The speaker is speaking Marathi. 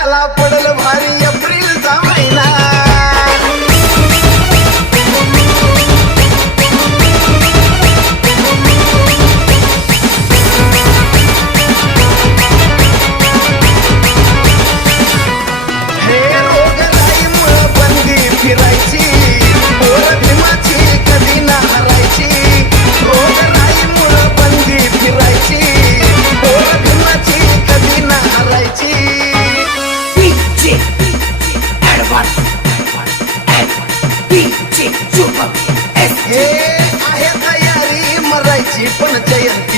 त्याला पडल भारी एप्रिलचा महिना हे रोगराईमुळं बंदी फिरायची पोर भीमाची कधी ना हरायची रोगराईमुळं बंदी फिरायची पोर भीमाची कधी ना हरायची हे आहे तयारी मरायची पण जयंती